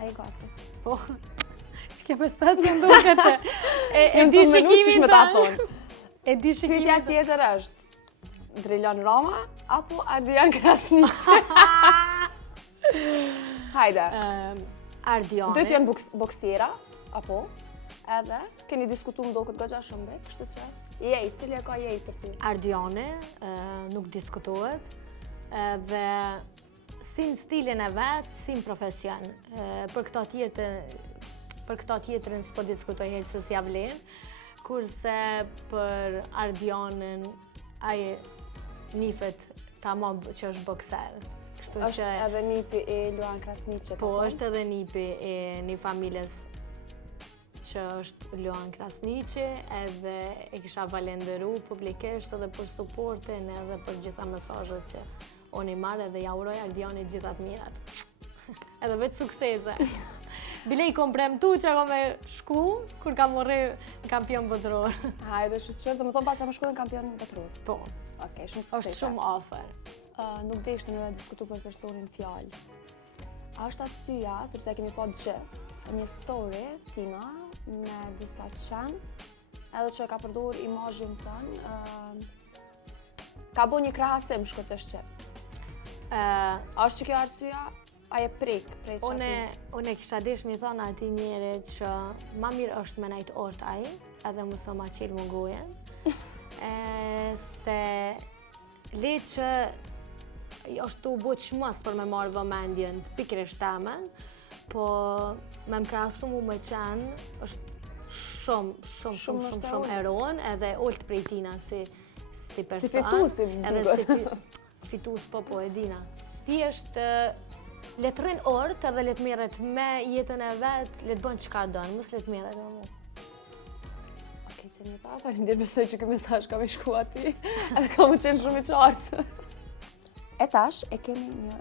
E i gati. Po, që ke për spesë në duke të. E di shikimin ta të. thonë. E di shikimin Pyetja të. tjetër është, Drilon Roma apo Ardian Krasniqi? Hajde. Ardiani. Dytë janë boksiera, apo? Edhe, keni diskutu më do këtë gëgja shumë bek, kështu që jej, cili e ka jej për ty? Ardiani, nuk diskutohet, dhe si në stilin e vetë, si në profesion. Për këta tjetërën s'po diskutoj heq se s'ja vlen, kurse për Ardianin, aje nifet tamam që është bokser. Është edhe nipi e Luan Krasniqi? Po, është edhe nipi e një familjes që është Luan Krasniqi, edhe e kisha valenderu publikisht edhe për supportin edhe për gjitha mesazhet që unë i marrë edhe ja uroj Ardianit gjithat mirat. Edhe veç suksese. Bile i kom premtu që kom e shku, kur kam morri në kampion botëror. Hajde, shqyqër, dhe më thonë pas e më shku në kampion botëror. Po. Okej, shumë suksese. Është shumë afer. Nuk deshtë me diskutu për personin fjallë. A është arsyeja, sepse kemi pa një story, Tina, me disa qenë, edhe që ka përdor imazhin tënë, ka bo një krahasim shkëtëshqe. A është që kjo arsyeja? A je prek prej qatë? Une kisha desh mi thonë ati njeri që ma mirë është me najtë orët aji, edhe mësë ma qilë më gojen. Se le që është të u bo qmës për me marrë vëmendjen të pikrisht temen, po me më krahasu mu me qenë është shumë eron, edhe olt prej tina si person. Si fitus, si edhe si fitus, po e dina. Thjesht le të rrinë orët edhe le të merret me jetën e vetë, le të bënë çka donë, mos le të merret me mu. Okej, që një pa, falenderoj, besoj që ky mesazh ka me shku ati, edhe ka më qenë shumë i qartë. E tash, e kemi një